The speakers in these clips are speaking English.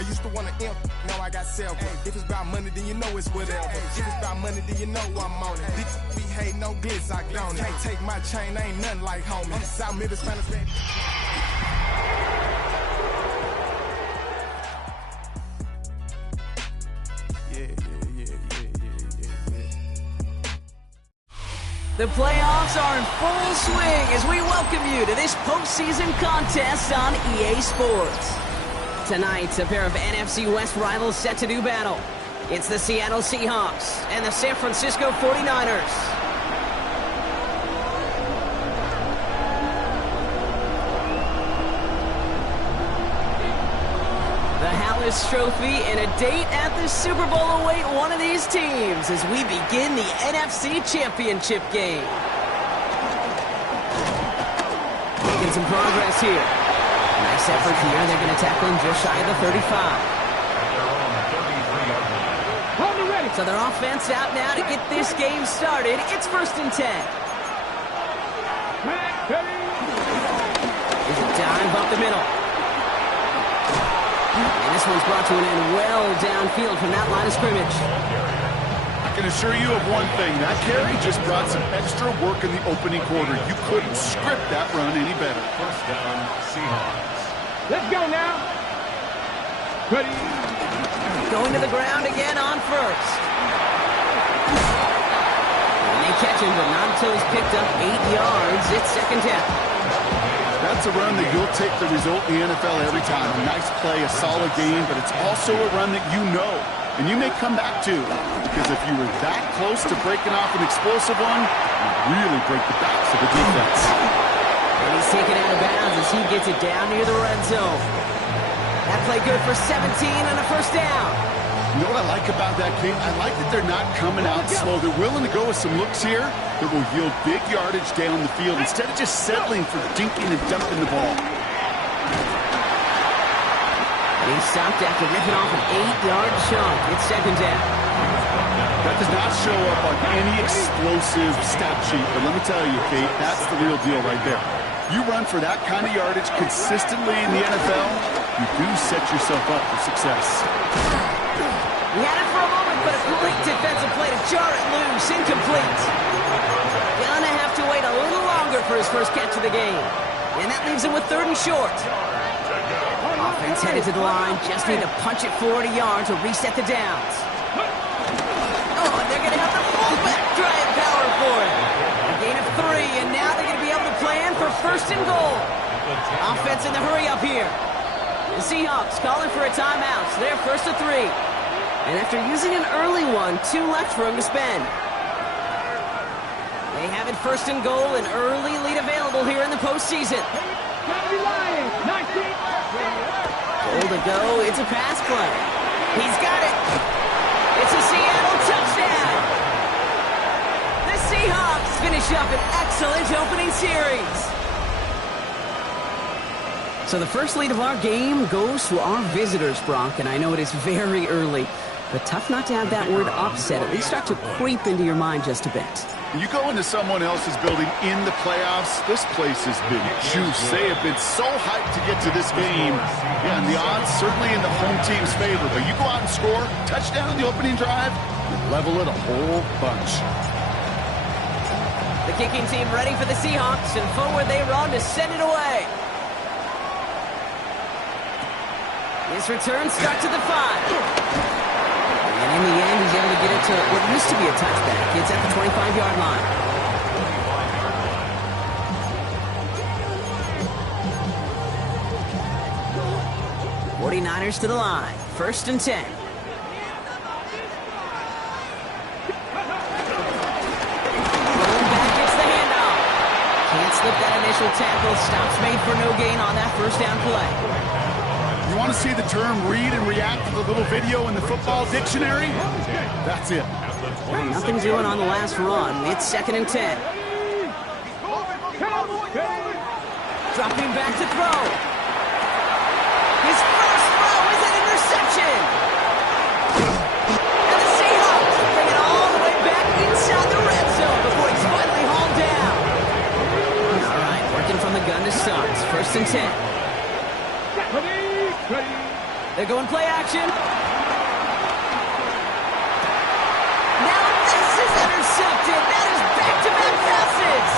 I used to want to imp, now I got self. If it's about money, then you know it's whatever. If it's about money, then you know I'm on it. These be hating no glitz, I don't it. Can't take my chain, ain't nothing like homie. South Middle Spanish back. The playoffs are in full swing as we welcome you to this postseason contest on EA Sports. Tonight, a pair of NFC West rivals set to do battle. It's the Seattle Seahawks and the San Francisco 49ers. Trophy and a date at the Super Bowl await one of these teams as we begin the NFC Championship game. Making some progress here. Nice effort here. They're going to tackle him just shy of the 35. So their offense out now to get this game started. It's 1st and 10. There's a dive up the middle. And this one's brought to an end well downfield from that line of scrimmage. I can assure you of one thing. That carry just brought some extra work in the opening quarter. You couldn't script that run any better. First down, Seahawks. Let's go now. Ready. Going to the ground again on first. And they catch him, but not until he's picked up 8 yards. It's 2nd down. That's a run that you'll take the result in the NFL every time. A nice play, a solid game, but it's also a run that you know and you may come back to. Because if you were that close to breaking off an explosive one, you really break the backs of the defense. And he's taken out of bounds as he gets it down near the red zone. That play good for 17 and a 1st down. You know what I like about that, King? I like that they're not coming out slow. They're willing to go with some looks here that will yield big yardage down the field instead of just settling for dinking and dumping the ball. And he stopped after ripping off an 8-yard chunk. It's 2nd down. That does not show up on any explosive stat sheet, but let me tell you, Kate, that's the real deal right there. You run for that kind of yardage consistently in the NFL, you do set yourself up for success. He had it for a moment, but a great defensive play to jar it loose. Incomplete. Gonna have to wait a little longer for his first catch of the game. And that leaves him with 3rd and short. Offense headed to the line. Just need to punch it 40 yards or reset the downs. Oh, and they're going to have the fullback drive power for it. A gain of 3, and now they're going to be able to plan for 1st and goal. Offense in the hurry up here. The Seahawks calling for a timeout. So they're 1st and 3. And after using an early one, 2 left for him to spend. They have it 1st and goal, an early lead available here in the postseason. Goal to go, it's a pass play. He's got it. It's a Seattle touchdown. The Seahawks finish up an excellent opening series. So the first lead of our game goes to our visitors, Brock, and I know it is very early, but tough not to have that word upset at least start to creep into your mind just a bit. You go into someone else's building in the playoffs, this place has been juiced. They have been so hyped to get to this game. Yeah, and the odds certainly in the home team's favor, but you go out and score, touchdown in the opening drive, level it a whole bunch. The kicking team ready for the Seahawks, and forward they run to send it away. His return starts at the 5. And in the end, he's able to get it to what used to be a touchback. It's at the 25-yard line. '49ers to the line. 1st and 10. Going back gets the handoff. Can't slip that initial tackle. Stops made for no gain on that 1st down play. You want to see the term read and react to the little video in the football dictionary? That's it. Nothing doing on the last run. It's 2nd and 10. Dropping back to throw. His first throw is an interception. And the Seahawks bring it all the way back inside the red zone before he's finally hauled down. All right, working from the gun to start. 1st and 10. They're going play action. Now this is intercepted. That is back-to-back passes.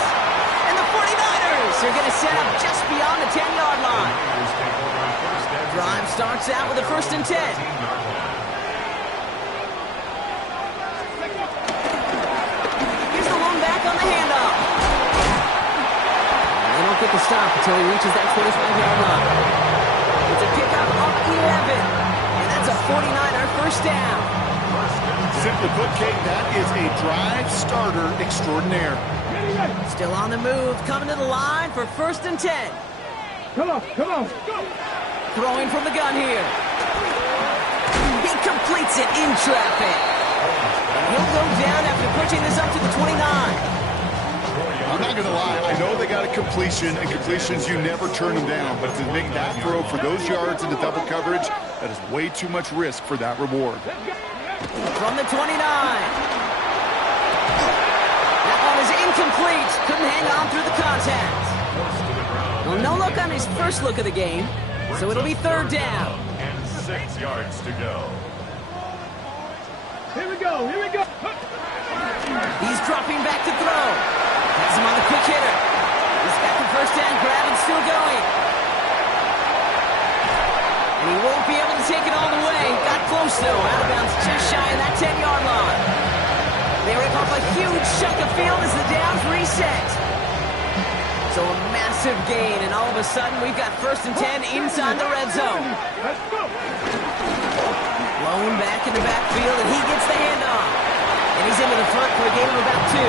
And the 49ers are going to set up just beyond the 10-yard line. Drive starts out with a 1st and 10. Here's the lone back on the handoff. They don't get the stop until he reaches that 25-yard line. It's a pickup of 11. And that's a 49er 1st down. Simply put, Kate, that is a drive starter extraordinaire. Still on the move, coming to the line for 1st and 10. Come on, come on. Go. Throwing from the gun here. He completes it in traffic. And he'll go down after pushing this up to the 29. I'm not going to lie. I know they got a completion, and completions, you never turn them down. But to make that throw for those yards into double coverage, that is way too much risk for that reward. From the 29. That one is incomplete. Couldn't hang on through the contact. Well, no look on his first look of the game, so it'll be 3rd down. And 6 yards to go. Here we go, here we go. He's dropping back to throw. Has him on the quick hitter. He's got the 1st down grab and still going. And he won't be able to take it all the way. Got close, though. Out of bounds just shy of that 10-yard line. They rip off a huge chunk of field as the downs reset. So a massive gain, and all of a sudden we've got 1st and 10 inside the red zone. Let's go. Blown back in the backfield, and he gets the handoff. And he's into the front for a gain of about 2.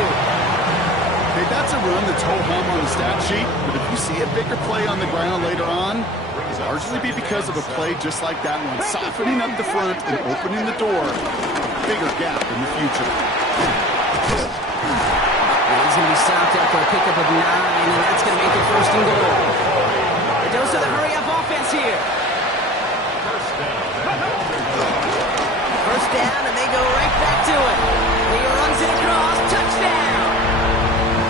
Okay, that's a run that's ho-hum on the stat sheet, but if you see a bigger play on the ground later on, it'll largely be because of a play just like that one, softening up the front and opening the door. Bigger gap in the future. He's going to be stopped after a pickup of 9, and that's going to make it 1st and goal. The dose of the hurry-up offense here. 1st down, and they go right back to it. He runs it across, touchdown.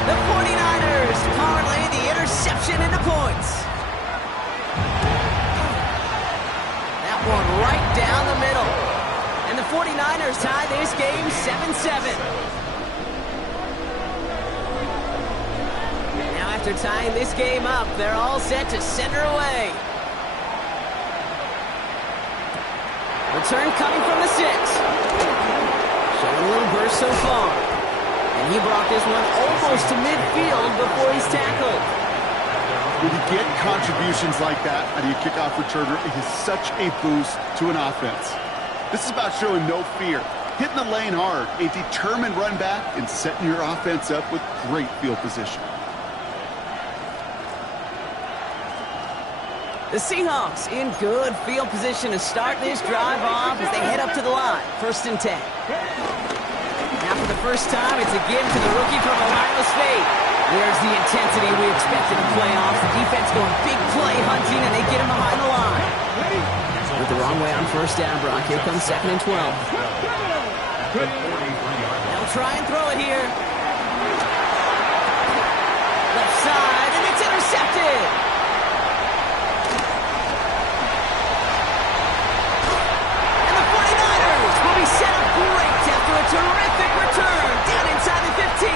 The 49ers parlay the interception into points. That one right down the middle. And the 49ers tie this game 7-7. Now after tying this game up, they're all set to center away. Return coming from the 6. Showing a little burst so far. And he brought this one almost to midfield before he's tackled. When you get contributions like that out of your kickoff returner, it is such a boost to an offense. This is about showing no fear, hitting the lane hard, a determined run back, and setting your offense up with great field position. The Seahawks in good field position to start this drive off as they head up to the line. 1st and 10. Now for the first time, it's a give to the rookie from Ohio State. There's the intensity we expected in playoffs. The defense going big play hunting, and they get him behind the line. Went the wrong way on 1st down, Brock. Here comes 2nd and 12. They'll try and throw it here. Left side, and it's intercepted. Set up great after a terrific return down inside the 15.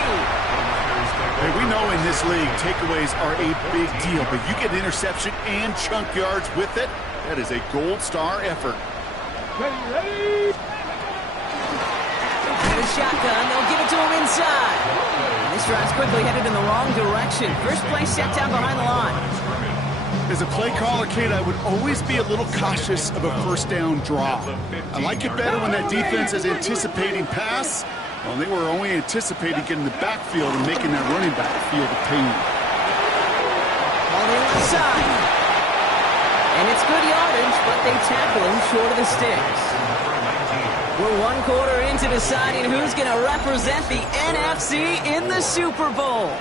Hey, we know in this league, takeaways are a big deal, but you get interception and chunk yards with it, that is a gold star effort. Ready. Out of shotgun, they'll give it to him inside. And this drive's quickly headed in the wrong direction. First play set down behind the line. As a play caller, Kate, I would always be a little cautious of a 1st down draw. I like it better when that defense is anticipating pass. Well, they were only anticipating getting the backfield and making that running back feel the pain. Ball in left side. And it's good yardage, but they tackle him short of the sticks. We're 1 quarter into deciding who's going to represent the NFC in the Super Bowl.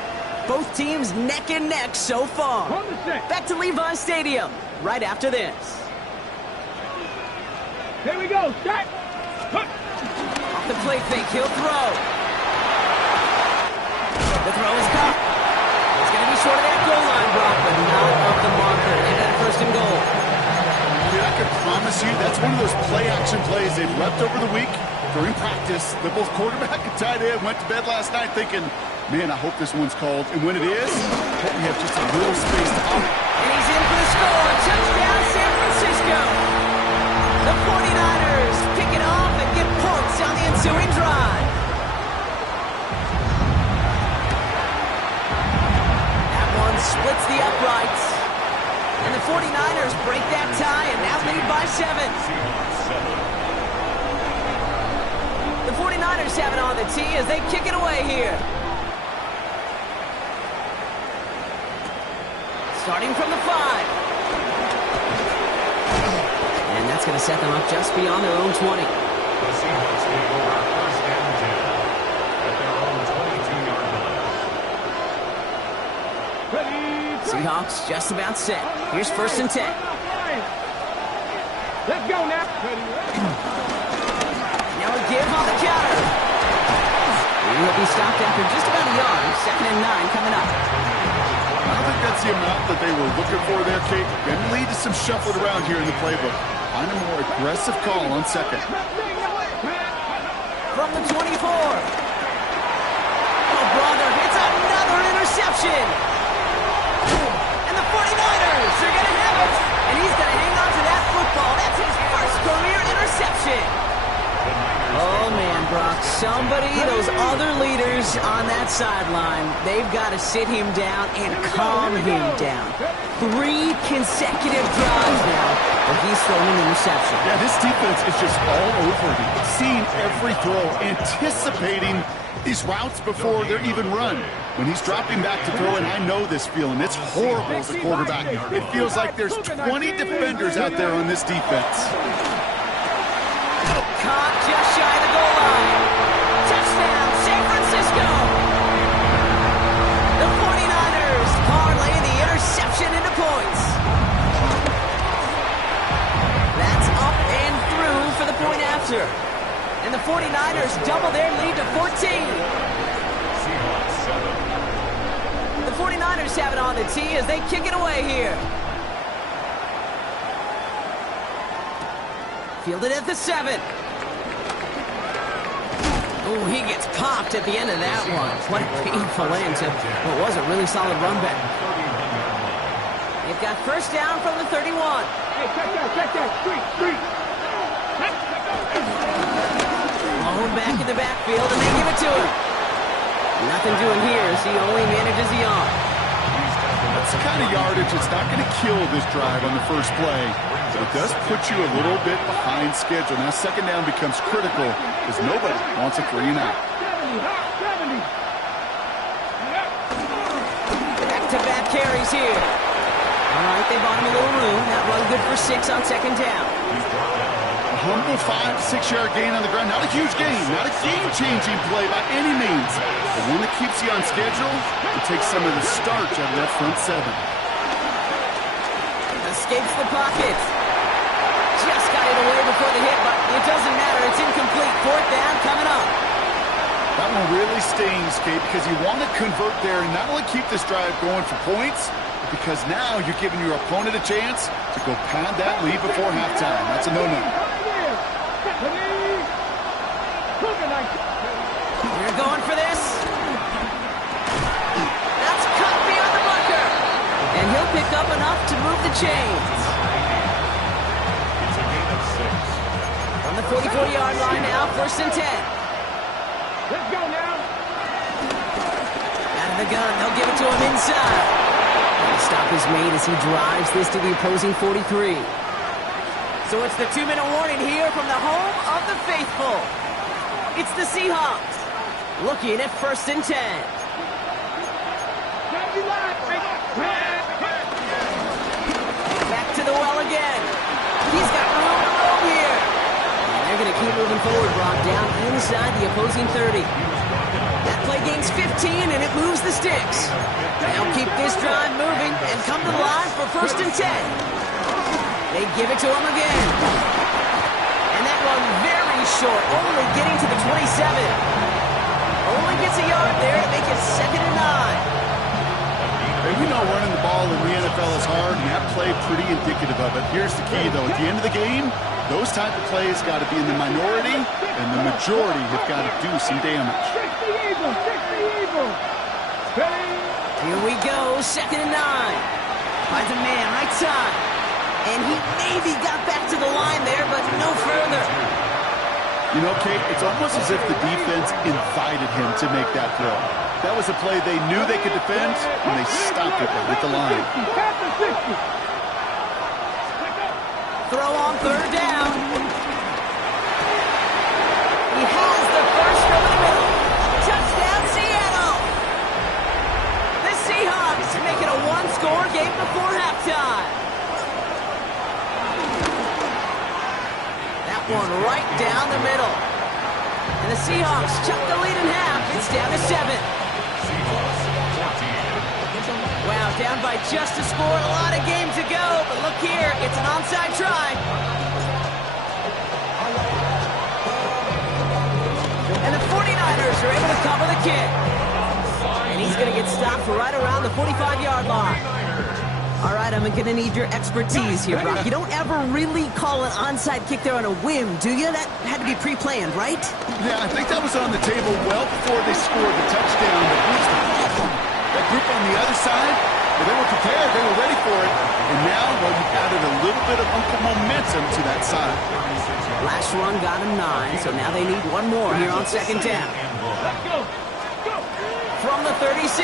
Both teams neck and neck so far. Back to Levi Stadium right after this. Here we go. Shot. Off the play fake, he'll throw. The throw is caught. It's going to be short of that goal line, Brock, but not of the marker. They got 1st and goal. Yeah, can promise you that's one of those play-action plays they've repped over the week during practice. The both quarterback and tight end went to bed last night thinking, man, I hope this one's called. And when it is, we have just a little space to operate. And he's in for the score. Touchdown, San Francisco. The 49ers pick it off and get points on the ensuing drive. That one splits the uprights. And the 49ers break that tie and now lead by 7. The 49ers have it on the tee as they kick it away here. Starting from the 5. And that's going to set them up just beyond their own 20. The Seahawks take over first and 10 at their own 22-yard line. Ready. Seahawks just about set. Here's first and 10. Let's go now. Ready. Now a give on the counter. And he'll be stopped after just about a yard. 2nd and 9 coming up. I don't think that's the amount that they were looking for there, Kate. Going to lead to some shuffling around here in the playbook. Find a more aggressive call on second. From the 24. Oh, brother, it's another interception. And the 49ers are going to have it. And he's going to hang on to that football. That's his first career interception. Oh, man, Brock, somebody, those other leaders on that sideline, they've got to sit him down and calm him down. 3 consecutive drives now, but he's thrown an interception. Yeah, this defense is just all over him. Seeing every throw, anticipating these routes before they're even run. When he's dropping back to throw, and I know this feeling, it's horrible as a quarterback. It feels like there's 20 defenders out there on this defense. Caught just shy of the goal line. Touchdown, San Francisco. The 49ers parlay the interception into points. That's up and through for the point after. And the 49ers double their lead to 14. Seahawks 7. The 49ers have it on the tee as they kick it away here. Fielded at the 7. Oh, he gets popped at the end of that one. What a painful end to what was a really solid run back. They've got first down from the 31. Hey, check that. Street. Malone back in the backfield, and they give it to him. Nothing doing here as he only manages the arm. That's the kind of yardage that's not going to kill this drive on the first play. But it does put you a little bit behind schedule. Now second down becomes critical because nobody wants a 3 and out. 70. Back-to-back carries here. All right, they bought him a little room. That run good for 6 on second down. A humble 5-6-yard gain on the ground. Not a huge gain, not a game-changing play by any means. But one that keeps you on schedule and takes some of the starch out of that front 7. Escapes the pocket. Just got it away before the hit, but it doesn't matter. It's incomplete. 4th down coming up. That one really stings, Kate, because you want to convert there and not only keep this drive going for points, but because now you're giving your opponent a chance to go pad that lead before halftime. That's a no-no. They're going for this. That's cut beyond the bunker. And he'll pick up enough to move the chains. It's a gain of 6. From the 44-yard line now, 1st and 10. Let's go now. Out of the gun, they'll give it to him inside. The stop is made as he drives this to the opposing 43. So it's the 2-minute warning here from the home of the faithful. It's the Seahawks looking at 1st and 10. Back to the well again. He's got room to roam here. And they're going to keep moving forward, Brock, down inside the opposing 30. That play gains 15, and it moves the sticks. They'll keep this drive moving and come to the line for 1st and 10. They give it to him again. And that one very short, only getting to the 27. Only gets a yard there to make it 2nd and 9. We know running the ball foul in the NFL is hard, and that play pretty indicative of it. Here's the key, though. At the end of the game, those type of plays got to be in the minority, and the majority have got to do some damage. Here we go, 2nd and 9. Finds a man, right side. And he maybe got back to the line there, but no further. You know, Kate, it's almost as if the defense invited him to make that throw. That was a play they knew they could defend, and they stopped it at the line. Throw on 3rd down. He has the first over the middle. Touchdown, Seattle. The Seahawks make it a one-score game before halftime. That one right down the middle. And the Seahawks chuck the lead in half. It's down to 7. Wow, down by just a score. A lot of game to go. But look here, it's an onside try. And the 49ers are able to cover the kick. And he's going to get stopped right around the 45-yard line. All right, I'm going to need your expertise here, Brock. You don't ever really call an onside kick there on a whim, do you? That had to be pre-planned, right? Yeah, I think that was on the table well before they scored the touchdown. But here's the problem. That group on the other side, well, they were prepared. They were ready for it. And now, well, you've added a little bit of momentum to that side. Last run got him 9, so now they need one more here on 2nd down. Let's go. From the 36.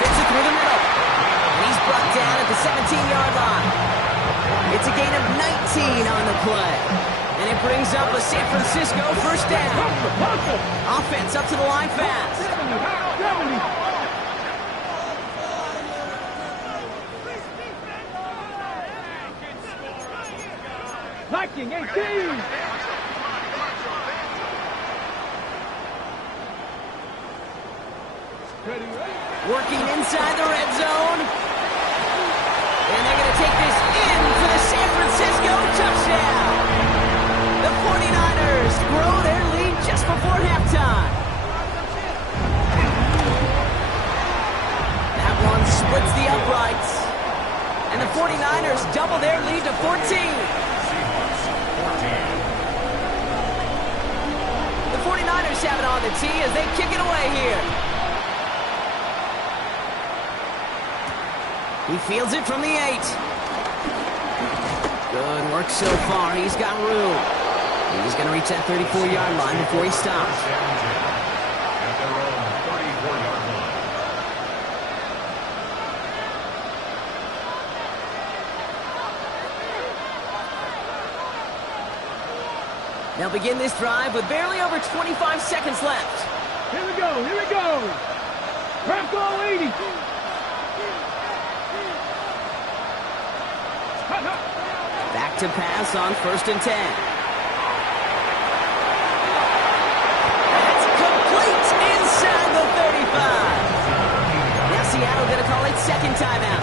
Fits it through the middle. And he's brought down at the 17-yard line. It's a gain of 19 on the play. And it brings up a San Francisco 1st down. Offense up to the line fast. 70. Viking 18. Working inside the red zone. And they're going to take this in for the San Francisco touchdown. The 49ers grow their lead just before halftime. That one splits the uprights. And the 49ers double their lead to 14. The 49ers have it on the tee as they kick it away here. He fields it from the 8. Good work so far. He's got room. He's going to reach that 34-yard line before he stops. At their own 34-yard line. They'll begin this drive with barely over 25 seconds left. Here we go. Crack all 80. Back to pass on 1st and 10. That's complete inside the 35. Now Seattle going to call it 2nd timeout.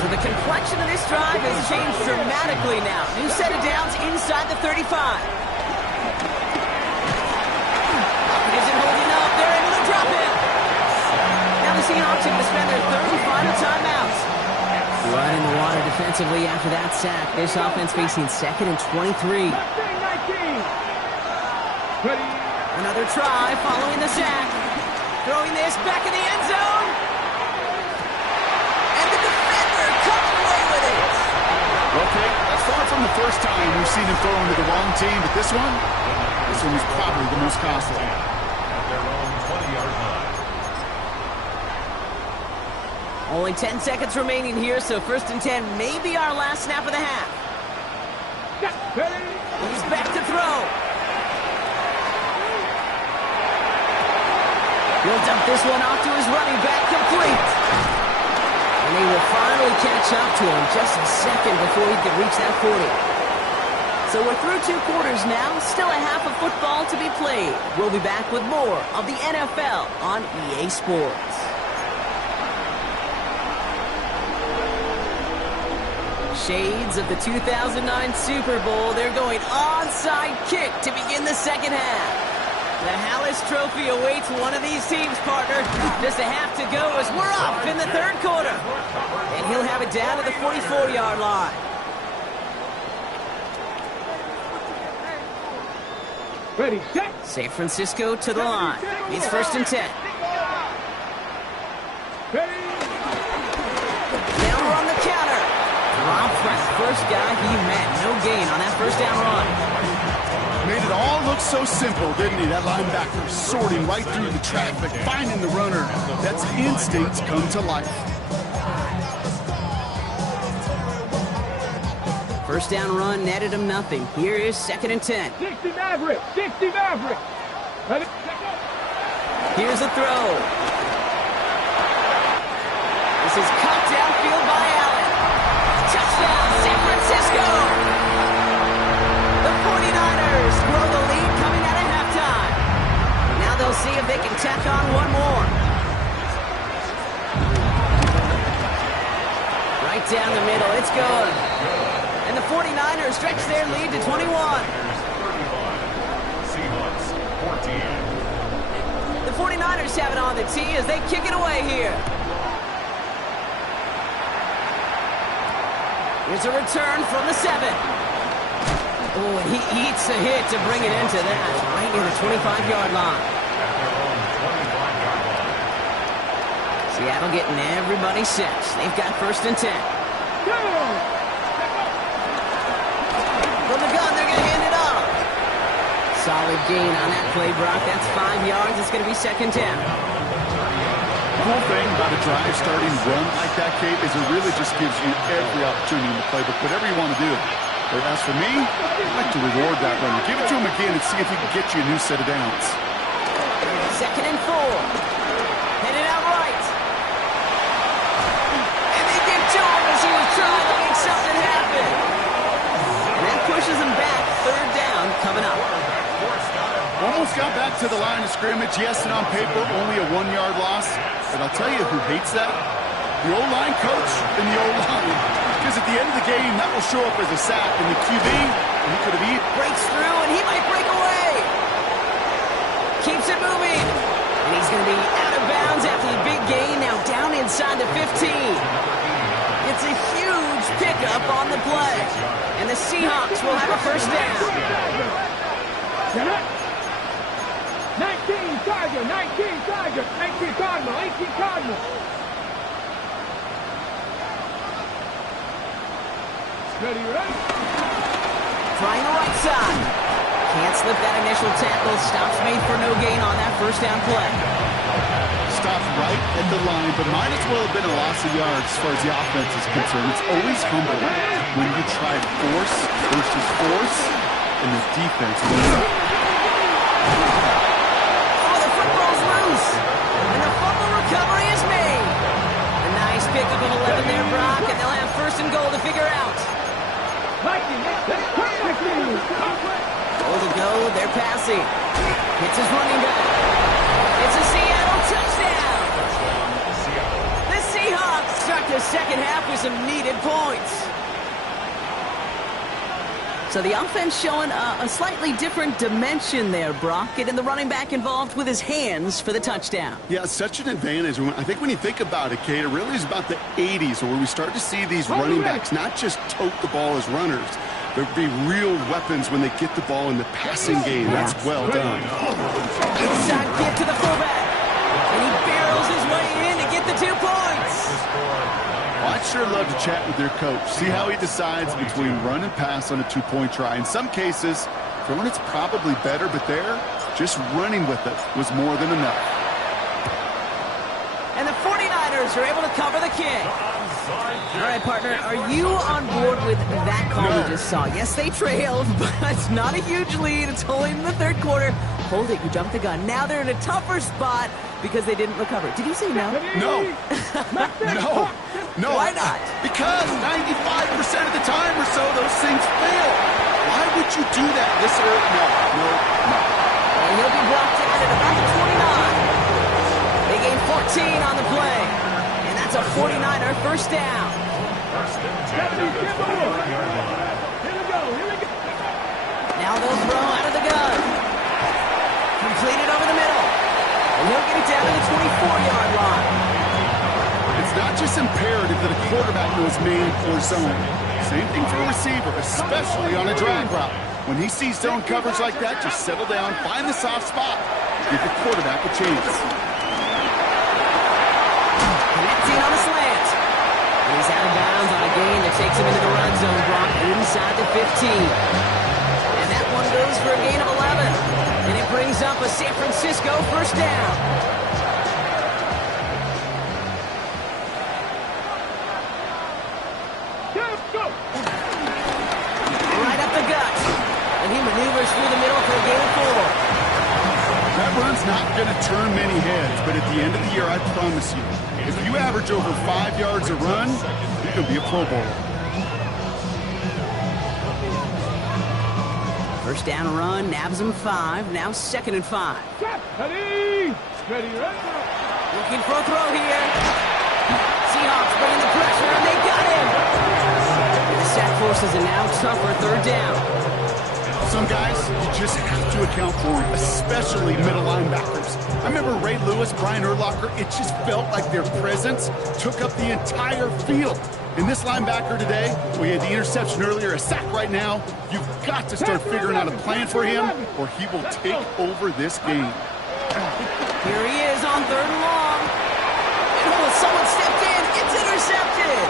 So the complexion of this drive has changed dramatically now. New set of downs inside the 35. Isn't holding up. They're able to drop it. Now the Seahawks are going to spend their 3rd and final timeout. Right in the water defensively after that sack. This offense facing 2nd and 23. Another try following the sack. Throwing this back in the end zone. And the defender comes away with it. Okay, that's far from the first time we've seen him throw into the wrong team, but this one was probably the most costly. At their own 20-yard line. Only 10 seconds remaining here, so 1st and 10 may be our last snap of the half. He's back to throw. He'll dump this one off to his running back, complete. And he will finally catch up to him just a second before he can reach that 40. So we're through 2 quarters now, still a half of football to be played. We'll be back with more of the NFL on EA Sports. Shades of the 2009 Super Bowl. They're going onside kick to begin the 2nd half. The Hallis Trophy awaits one of these teams, partner. Just a half to go as we're off in the third quarter. And he'll have it down to the 44-yard line. Ready, set. San Francisco to the line. It's 1st and 10. Ready. Now we're on the counter. Dropped by the first guy he met. No gain on that first down run. Made it all look so simple, didn't he? That linebacker sorting right through the traffic, finding the runner. That's instincts come to life. First down run netted him nothing. Here is 2nd and 10. 60 Maverick. 60 Maverick. Ready. Here's the throw. This is cut downfield by Allen. Touchdown, San Francisco! The 49ers grow the lead coming out of halftime. Now they'll see if they can tack on one more. Right down the middle, it's good. And the 49ers stretch their lead to 21. Seahawks 14. The 49ers have it on the tee as they kick it away here. Here's a return from the 7. Oh, and he eats a hit to bring it into that, right near the 25-yard line. Seattle getting everybody set. They've got 1st and 10. From the gun, they're going to hand it off. Solid gain on that play, Brock. That's 5 yards. It's going to be 2nd down. The cool thing about a drive starting run like that, Kate, is it really just gives you every opportunity in the playbook, whatever you want to do. But as for me, I'd like to reward that runner. Give it to him again and see if he can get you a new set of downs. 2nd and 4. Headed out right. And they give to him as he was trying to make something happen. And that pushes him back. 3rd down coming up. Almost got back to the line of scrimmage. Yes, and on paper, only a 1-yard loss. But I'll tell you who hates that. The O-line coach and the O-line. Because at the end of the game, that will show up as a sack. And the QB, he could have eaten. Breaks through, and he might break away. Keeps it moving. And he's going to be out of bounds after the big gain. Now down inside the 15. It's a huge pickup on the play. And the Seahawks will have a 1st down. 19 Tiger, 19 Tiger, 19 Cardinal, 18 Cardinal. Ready, ready. Trying the right side. Can't slip that initial tackle. Stops made for no gain on that 1st down play. Stopped right at the line, but might as well have been a loss of yards as far as the offense is concerned. It's always humbling when you try force versus force, and the defense wins. Oh, the football's loose. And the fumble recovery is made. A nice pickup of 11 there, Brock, and they'll have 1st and goal to figure out. Goal to go, they're passing. Hits his running back. It's a Seattle touchdown. The Seahawks start the 2nd half with some needed points. So the offense showing a slightly different dimension there, Brock. Getting the running back involved with his hands for the touchdown. Yeah, such an advantage. I think when you think about it, Kate, it really is about the 80s where we start to see these running backs not just tote the ball as runners, but be real weapons when they get the ball in the passing game. That's well done. Inside give to the fullback. And he barrels his way in to get the 2 points. Well, I'd sure love to chat with your coach. See how he decides between run and pass on a 2-point try. In some cases, throwing it's probably better, but there, just running with it was more than enough. And the 49ers are able to cover the kick. All right, partner, are you on board with that call we just saw? Yes, they trailed, but it's not a huge lead. It's only in the 3rd quarter. Hold it, you jumped the gun. Now they're in a tougher spot because they didn't recover. Did you say no? No. No. Why not? Because 95% of the time or so, those things fail. Why would you do that this early? No. And he'll be blocked out at about the 29. They gain 14 on the play. And that's a 49er 1st down. Now they'll throw out of the gun. Complete just imperative that a quarterback knows man or zone. Same thing for a receiver, especially on a drag route. When he sees zone coverage like that, just settle down, find the soft spot, give the quarterback a chance. Connecting on a slant. And he's out of bounds on a gain that takes him into the red zone, Brock, inside the 15. And that one goes for a gain of 11. And it brings up a San Francisco first down. Right up the gut. And he maneuvers through the middle for a gain of 4. That run's not going to turn many heads, but at the end of the year, I promise you, if you average over 5 yards a run, you're going to be a Pro Bowler. First down run, nabs him 5. Now 2nd and 5. Ready, ready. Looking for a throw here. Seahawks bringing the pressure, and they got him. And the sack forces a now tougher 3rd down. Some guys, you just have to account for them, especially middle linebackers. I remember Ray Lewis, Brian Urlacher, it just felt like their presence took up the entire field. And this linebacker today, we had the interception earlier, a sack right now. You've got to start figuring out a plan for him, or he will take over this game. Here he is on 3rd and long. Oh, someone stepped in. It's intercepted.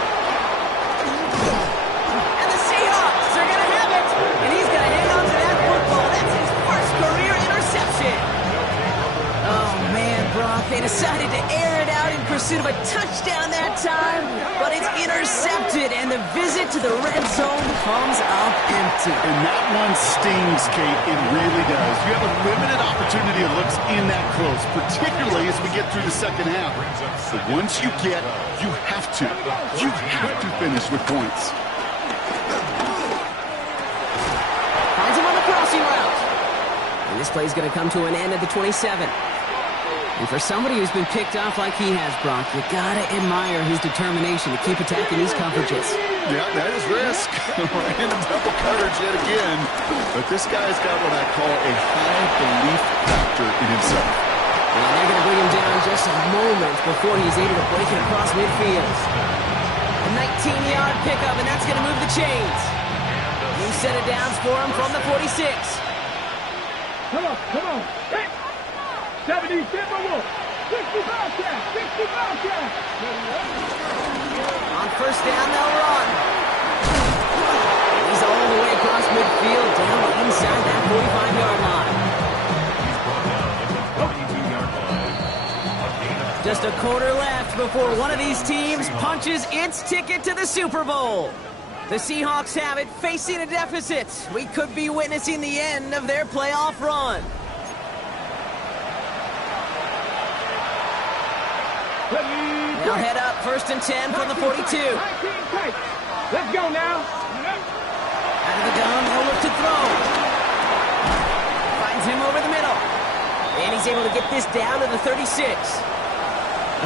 And the Seahawks are going to have it. And he's going to hang on to that football. That's his first career interception. Oh, man, Brock, they decided to air it out in pursuit of a touchdown that time, but it's intercepted, and the visit to the red zone comes up empty. And that one stings, Kate. It really does. You have a limited opportunity of looks in that close, particularly as we get through the second half. But once you get, you have to finish with points. Finds him on the crossing route. And this play's going to come to an end at the 27. And for somebody who's been picked off like he has, Brock, you gotta admire his determination to keep attacking these coverages. Yeah, that is risk. And a double coverage yet again. But this guy's got what I call a high belief factor in himself. And they're going to bring him down just a moment before he's able to break it across midfield. A 19-yard pickup, and that's going to move the chains. New set of downs for him from the 46. Come on. Hey. 70, 60 Bobcat. On first down, they'll run. He's all the way across midfield, down inside that 45-yard line. Just a quarter left before one of these teams punches its ticket to the Super Bowl. The Seahawks have it, facing a deficit. We could be witnessing the end of their playoff run. They'll head up 1st and 10 from the 42. Let's go now. Out of the gun, he'll look to throw. Finds him over the middle. And he's able to get this down to the 36.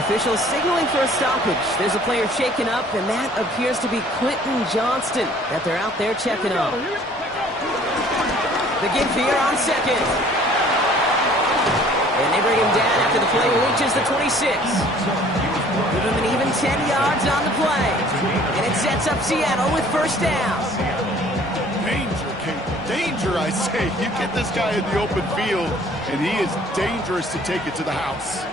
Officials signaling for a stoppage. There's a player shaken up, and that appears to be Quentin Johnston that they're out there checking on. The give here on 2nd. And they bring him down after the play reaches the 26. Give him an even 10 yards on the play. And it sets up Seattle with first down. Danger, Kate. Danger, I say. You get this guy in the open field, and he is dangerous to take it to the house.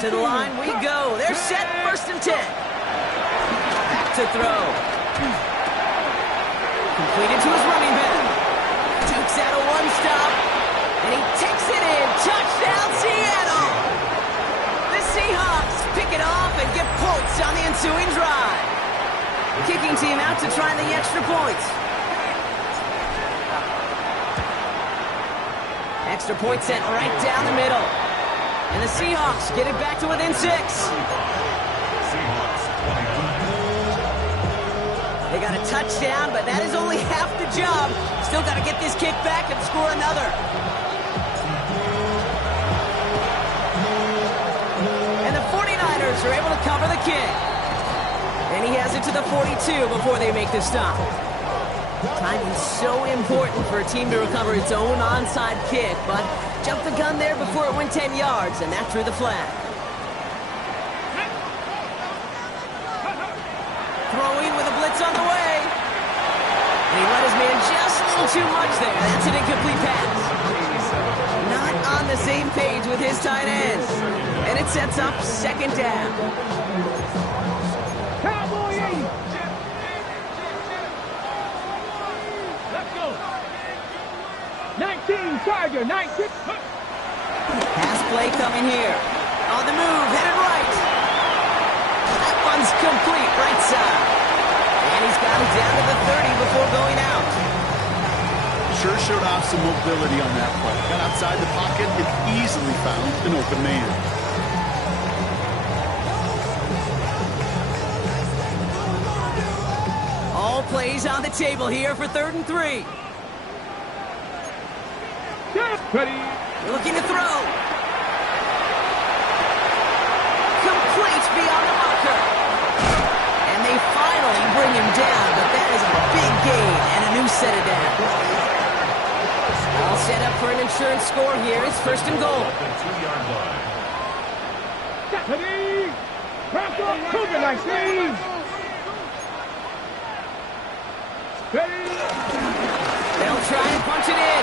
To the line we go. They're set 1st and 10. Back to throw. Completed to his running back. Dukes out a one-stop. And he takes it in. Touchdown, Seattle! The Seahawks pick it off and get points on the ensuing drive. Kicking team out to try the extra points. Extra point set right down the middle. And the Seahawks get it back to within 6. They got a touchdown, but that is only half the job. Still got to get this kick back and score another. And the 49ers are able to cover the kick. And he has it to the 42 before they make the stop. Timing so important for a team to recover its own onside kick, but jumped the gun there before it went 10 yards, and that drew the flag. little too much there. That's an incomplete pass. Not on the same page with his tight end. And it sets up second down. Cowboy 80. Let's go. 19, Tiger, 19. Pass play coming here. On the move, headed right. That one's complete, right side. And he's got it down to the 30 before going out. Sure showed off some mobility on that play. Got outside the pocket and easily found an open man. All plays on the table here for 3rd and 3. Ready. Looking to throw. Complete beyond the marker. And they finally bring him down, but that is a big gain and a new set of downs. All set up for an insurance score here. It's 1st and goal. The 2-yard line. Ready. Bronco Cougar 19. Ready. They'll try and punch it in.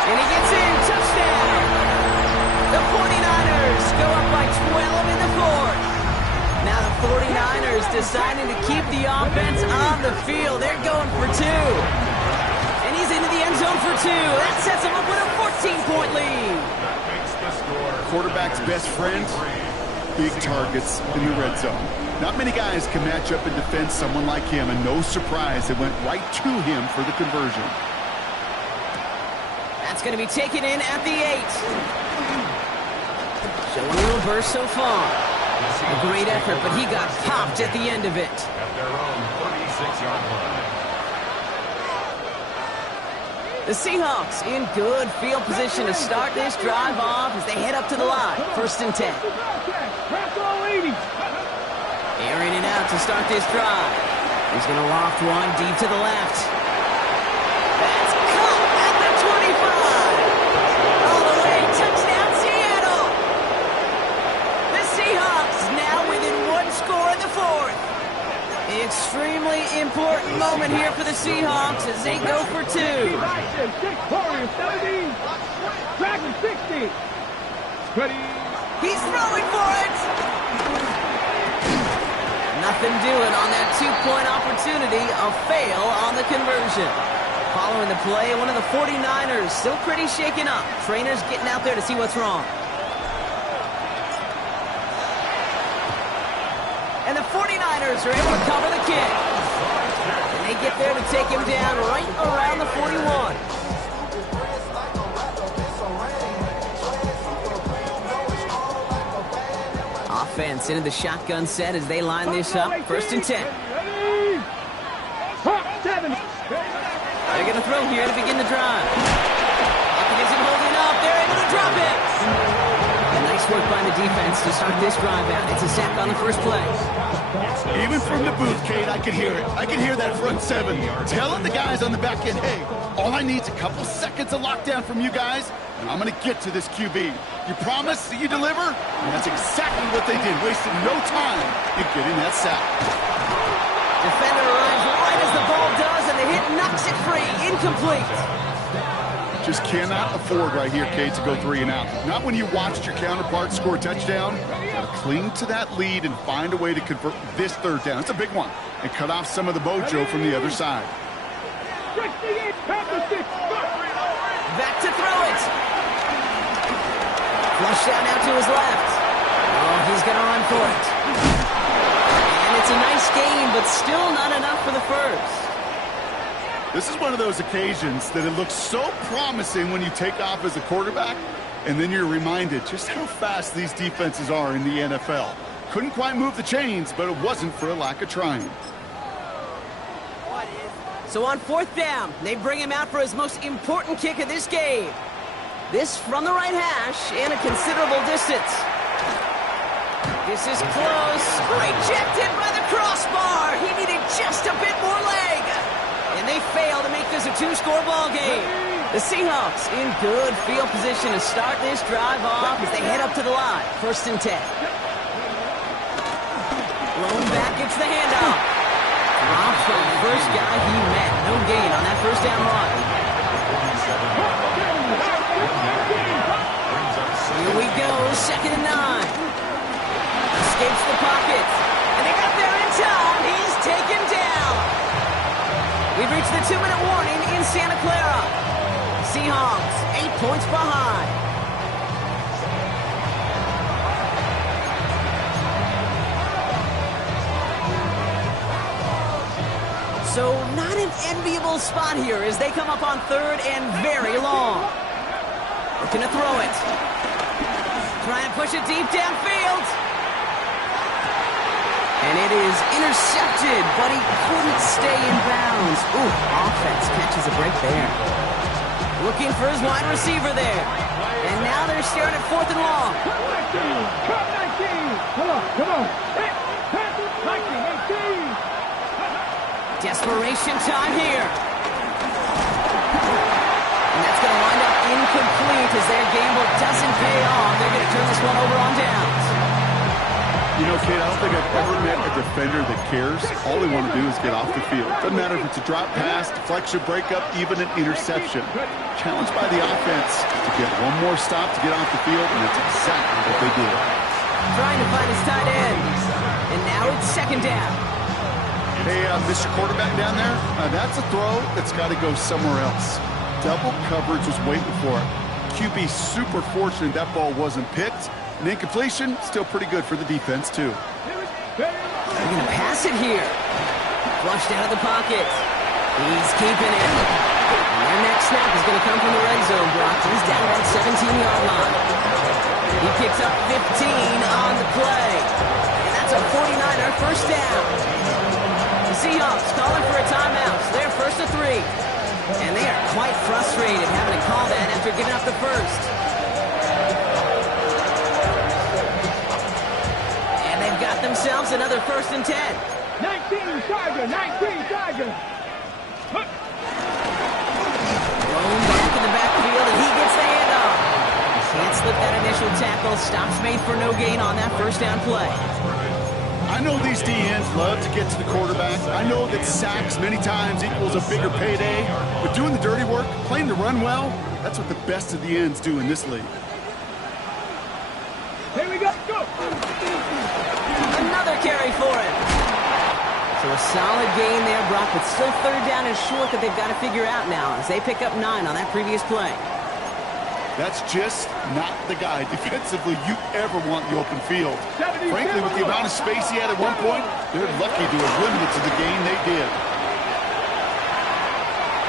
And he gets in. Touchdown. The 49ers go up by 12 in the 4th. Now the 49ers deciding to keep the offense on the field. They're going for 2. And he's into the end zone for 2. That sets him up with a 14-point lead. That makes the score. Quarterback's best friend, big targets in the red zone. Not many guys can match up and defend someone like him, and no surprise, it went right to him for the conversion. That's going to be taken in at the 8. Showing a little burst so far. A great effort, but he got popped at the end of it. At their own 36-yard line. The Seahawks in good field position to start this drive off as they head up to the line. 1st and 10. Bronco 80. Airing it out to start this drive. He's going to loft one deep to the left. That's caught at the 25. All the way, touchdown Seattle. The Seahawks now within 1 score in the 4th. Extremely important moment here for the Seahawks as they go for 2. Warriors 70. Dragon 60. Ready. He's throwing for it. Nothing doing on that 2-point opportunity. A fail on the conversion. Following the play, one of the 49ers still pretty shaken up. Trainers getting out there to see what's wrong. And the 49ers are able to cover the kick. And they get there to take him down right around the 41. Offense into the shotgun set as they line this up. 1st and 10. Ready. 7. They're going to throw here to begin the drive. Hopkins isn't holding up. They're able to drop it. And nice work by the defense to start this drive out. It's a sack on the first play. Even from the booth, Kate, I can hear it. I can hear that front 7 telling the guys on the back end, hey, all I need is a couple seconds of lockdown from you guys, and I'm going to get to this QB. You promise that you deliver? And that's exactly what they did, wasting no time in getting that sack. Defender arrives right as the ball does, and the hit knocks it free. Incomplete. Just cannot afford right here, Kate, to go 3 and out. Not when you watched your counterpart score a touchdown. Cling to that lead and find a way to convert this 3rd down. It's a big one. And cut off some of the mojo from the other side. Back to throw it. Flush out now to his left. Oh, he's going to run for it. And it's a nice gain, but still not enough for the first. This is one of those occasions that it looks so promising when you take off as a quarterback, and then you're reminded just how fast these defenses are in the NFL. Couldn't quite move the chains, but it wasn't for a lack of trying. So on 4th down, they bring him out for his most important kick of this game. This from the right hash and a considerable distance. This is close. Rejected by the crossbar. He needed just a bit more leg. And they fail to make this a 2-score ball game. The Seahawks in good field position to start this drive off as they head up to the line. 1st and 10. Blown back, it's the handoff. Drops for the first guy he met. No gain on that 1st down run. pocket. And they got there in time. He's taken down. We've reached the 2-minute warning in Santa Clara. Seahawks 8 points behind. So not an enviable spot here as they come up on 3rd and very long. Looking to throw it. Trying to push it deep downfield. And it is intercepted, but he couldn't stay in bounds. Ooh, offense catches a break there. Looking for his wide receiver there. And now they're staring at 4th and long. Cut 19! Cut 19! Come on. 19, 18! Desperation time here. And that's going to wind up incomplete as their gamble doesn't pay off. They're going to turn this one over on downs. You know, Kate, I don't think I've ever met a defender that cares. All they want to do is get off the field. Doesn't matter if it's a drop pass, deflection, breakup, even an interception. Challenged by the offense to get one more stop to get off the field, and that's exactly what they did. Trying to find his tight end. And now it's 2nd down. Hey, Mr. Quarterback down there, that's a throw that's got to go somewhere else. Double coverage was waiting for it. QB super fortunate that ball wasn't picked. And incompletion, still pretty good for the defense, too. They're going to pass it here. Flushed out of the pocket. He's keeping it. And their next snap is going to come from the red zone, Brock. He's down at 17-yard line. He picks up 15 on the play. And that's a 49er first down. The Seahawks calling for a timeout. So they're 1st and 3. And they are quite frustrated having to call that after giving up the first. And they've got themselves another 1st and 10. 19 Tiger! 19 Tiger! Thrown back in the backfield, and he gets the handoff. Can't slip that initial tackle. Stops made for no gain on that first down play. I know these DNs love to get to the quarterback. I know that sacks many times equals a bigger payday. But doing the dirty work, playing to run well, that's what the best of the ends do in this league. Here we go! Go! Another carry for him. So a solid gain there, Brock, but still 3rd down and short that they've got to figure out now as they pick up 9 on that previous play. That's just not the guy defensively you ever want in the open field. Frankly, with the amount of space he had at one point, they're lucky to have limited to the gain they did.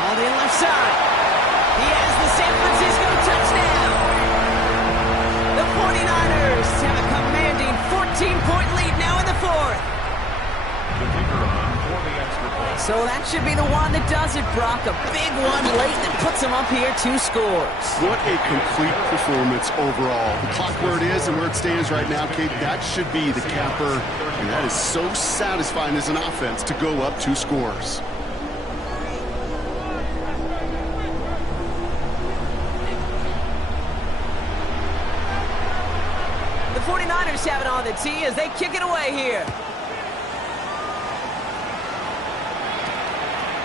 On the left side, he has the San Francisco touchdown. The 49ers have a commanding 14-point lead now in the 4th. The kicker on for the extra point. So that should be the one that does it, Brock. A big one late that puts them up here 2 scores. What a complete performance overall. The clock where it is and where it stands right now, Kate, that should be the capper. And that is so satisfying as an offense to go up 2 scores. The 49ers have it on the tee as they kick it away here.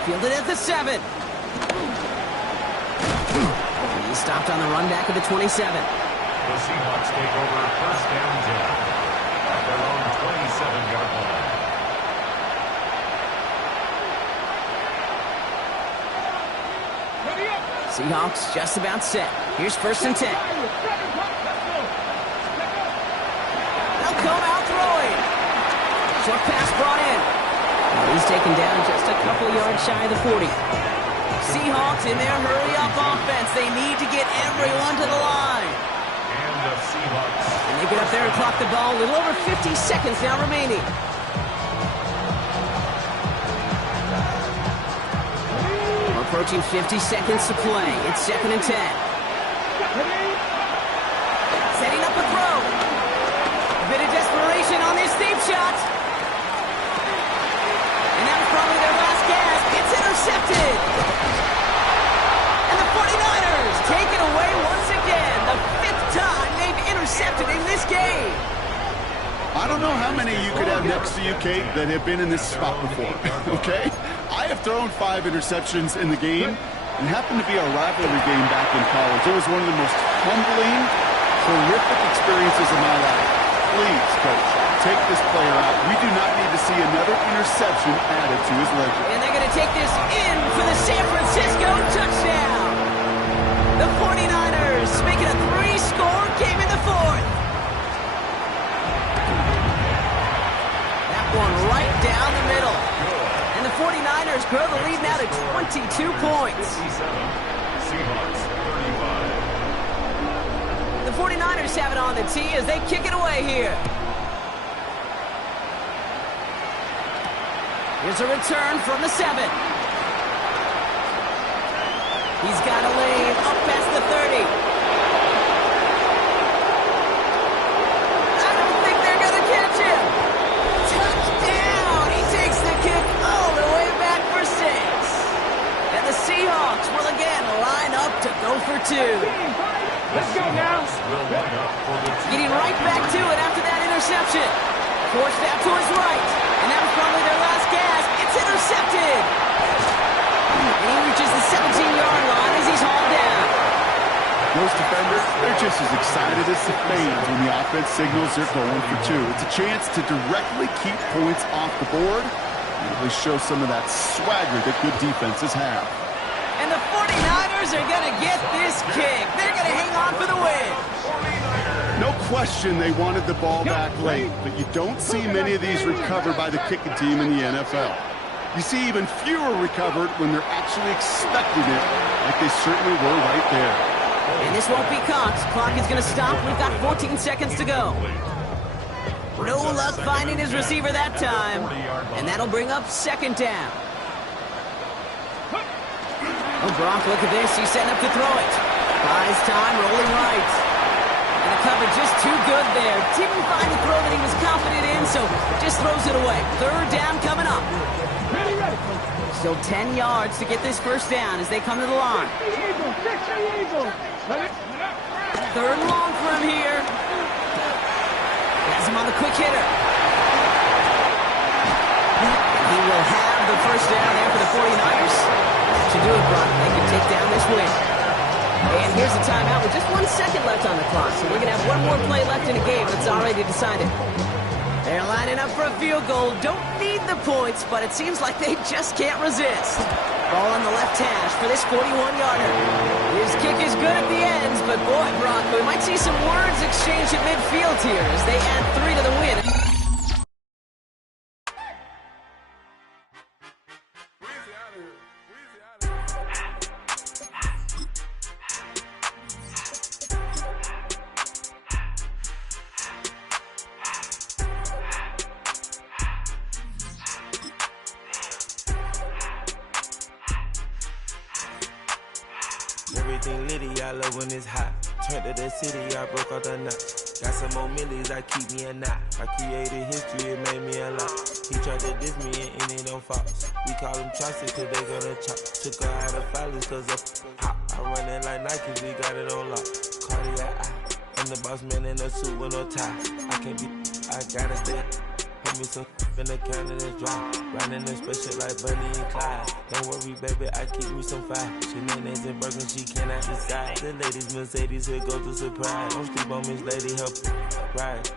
Fielded at the 7. He's stopped on the run back of the 27. The Seahawks take over 1st and 10 at their own 27-yard line. Seahawks just about set. Here's 1st and 10. They'll come out throwing. Short pass brought in. He's taken down just a couple yards shy of the 40. Seahawks in their hurry-up offense. They need to get everyone to the line. And the Seahawks. And they get up there and clock the ball. A little over 50 seconds now remaining. We're approaching 50 seconds to play. It's 2nd and 10. Setting up a throw. A bit of desperation on this deep shot. Probably their last gasp. It's intercepted. And the 49ers take it away once again. The 5th time they've intercepted in this game. I don't know how many you could have next to you, Kate, that have been in this spot before, okay? I have thrown 5 interceptions in the game, and happened to be a rivalry game back in college. It was one of the most humbling, horrific experiences of my life. Please, Coach, take this player out. We do not need to see another interception added to his ledger. And they're going to take this in for the San Francisco touchdown. The 49ers make it a 3-score game in the fourth. That one right down the middle. And the 49ers grow the lead now to 22 points. Seahawks 35. The 49ers have it on the tee as they kick it away here. Here's a return from the 7. He's got a lane up past the 30. I don't think they're going to catch him. Touchdown! He takes the kick all the way back for 6. And the Seahawks will again line up to go for 2. Let's go now. Getting right back to it after that interception. Forced out to his right. And that was probably their last gasp. It's intercepted. And he reaches the 17-yard line as he's hauled down. Those defenders, they're just as excited as the fans when the offense signals they're going for 2. It's a chance to directly keep points off the board and really show some of that swagger that good defenses have. And the 49ers are going to get this kick. They're going to hang on for the win. No question they wanted the ball back late, but you don't see many of these recovered by the kicking team in the NFL. You see even fewer recovered when they're actually expecting it, like they certainly were right there. And this won't be caught. Clock is going to stop. We've got 14 seconds to go. No luck finding his receiver that time. And that'll bring up 2nd down. Oh, Gronk, look at this. He's setting up to throw it. Buys time, rolling right. And the coverage just too good there. Didn't find the throw that he was confident in, so just throws it away. 3rd down coming up. Still 10 yards to get this 1st down as they come to the line. 3rd and long for him here. Has him on the quick hitter. He will have the 1st down there for the 49ers. That should do it, Brock. They can take down this win. And here's the timeout with just 1 second left on the clock. So we're going to have one more play left in a game that's already decided. They're lining up for a field goal. Don't need the points, but it seems like they just can't resist. Ball on the left hash for this 41-yarder. His kick is good at the ends, but boy, Brock, we might see some words exchanged at midfield here as they add 3 to the win. Everything litty, I love when it's hot. Turned to the city, I broke out the knot. Got some more millies, I keep me a knot. I created history, it made me a lot. He tried to diss me and it don't false. We call them choppers cause they gonna chop. Took her out of filers cause of hot. I run it like Nike, we got it on lock. Cardiac eye. I'm the boss man in a suit with no tie. I can't be, I gotta stay. Put me some in the counter that's dry. Riding in special like Bunny and Clyde. Don't worry, baby, I keep me some fire. Shenanigans and Birkin, she cannot decide. The ladies, Mercedes, here go to surprise. Don't sleep on Miss Lady, help ride.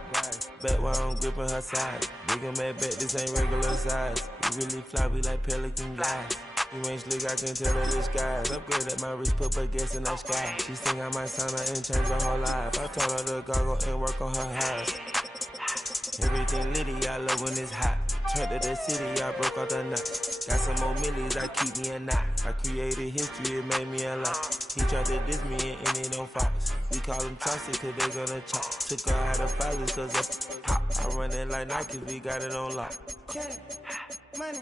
Back while I'm gripping her side. Big and mad back, this ain't regular size. We really fly, we like pelican guys. You ain't slick, I can tell her the skies. Upgrade at my wrist, put gas in the sky. She think I might sign her and change her whole life. I told her to goggle and work on her eyes. Everything litty, I love when it's hot. Turned to the city, I broke out the knot. Got some more millies, I keep me a knot. I created history, it made me a lot. He tried to diss me and it don't false. We call them choppers cause they gonna chop. Took her out of filers cause of hot. I run it like Nike, we got it on lock. Money,